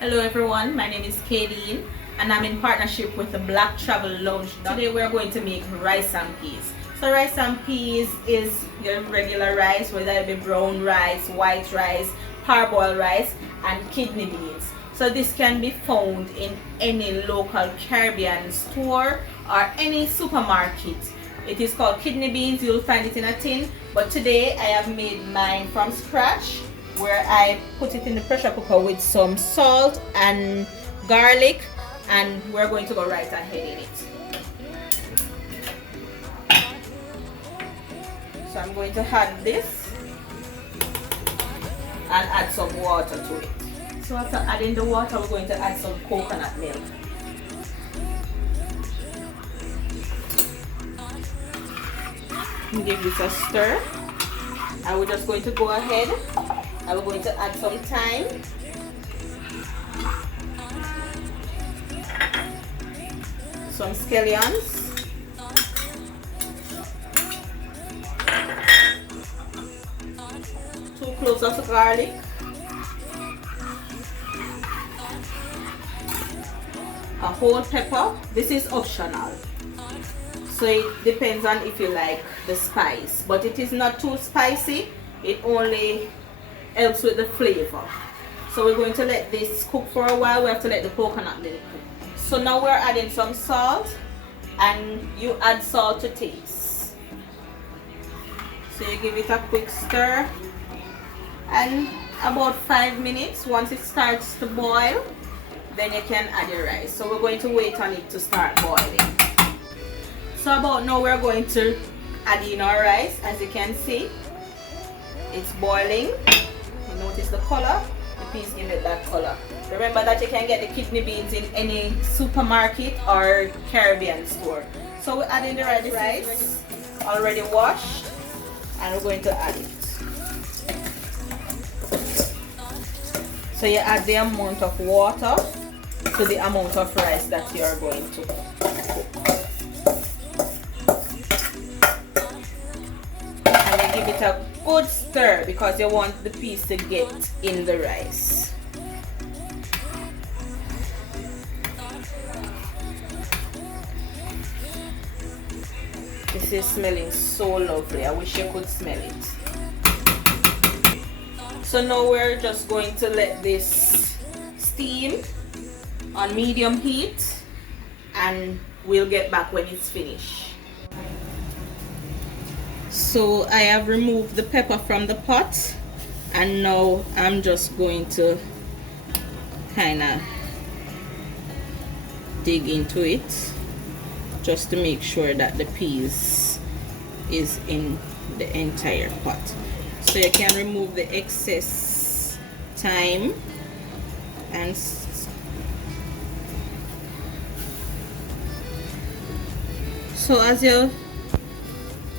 Hello everyone, my name is Kaylene and I'm in partnership with the Black Travel Lounge. Today we're going to make rice and peas. So rice and peas is your regular rice, whether it be brown rice, white rice, parboiled rice and kidney beans. So this can be found in any local Caribbean store or any supermarket. It is called kidney beans. You'll find it in a tin, but today I have made mine from scratch, where I put it in the pressure cooker with some salt and garlic, and we're going to go right ahead in it. So I'm going to add this and add some water to it. So after adding the water, we're going to add some coconut milk. And give this a stir. And we're just going to go ahead and we're going to add some thyme, some scallions, two cloves of garlic, a whole pepper. This is optional, so it depends on if you like the spice, but it is not too spicy. It only helps with the flavor. So we're going to let this cook for a while. We have to let the coconut milk cook. So now we're adding some salt, and you add salt to taste. So you give it a quick stir, and about 5 minutes, once it starts to boil, then you can add your rice. So we're going to wait on it to start boiling. So about now we're going to add in our rice. As you can see, it's boiling. You notice the color, the peas give it that color. Remember that you can get the kidney beans in any supermarket or Caribbean store. So we're adding the rice already washed, and we're going to add it. So you add the amount of water to the amount of rice that you are going to cook. And you give it a good stir because you want the peas to get in the rice. This is smelling so lovely. I wish you could smell it. So now we're just going to let this steam on medium heat, and we'll get back when it's finished. So I have removed the pepper from the pot, and now I'm just going to kind of dig into it just to make sure that the peas is in the entire pot. So you can remove the excess thyme, and so as you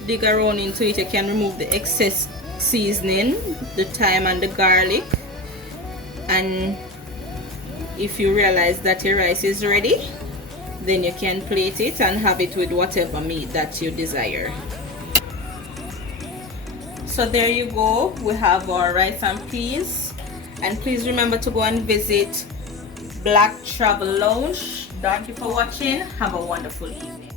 dig around into it, you can remove the excess seasoning, the thyme and the garlic, and if you realize that your rice is ready, then you can plate it and have it with whatever meat that you desire. So there you go, we have our rice and peas. And please remember to go and visit Black Travel Lounge. Thank you for watching. Have a wonderful evening.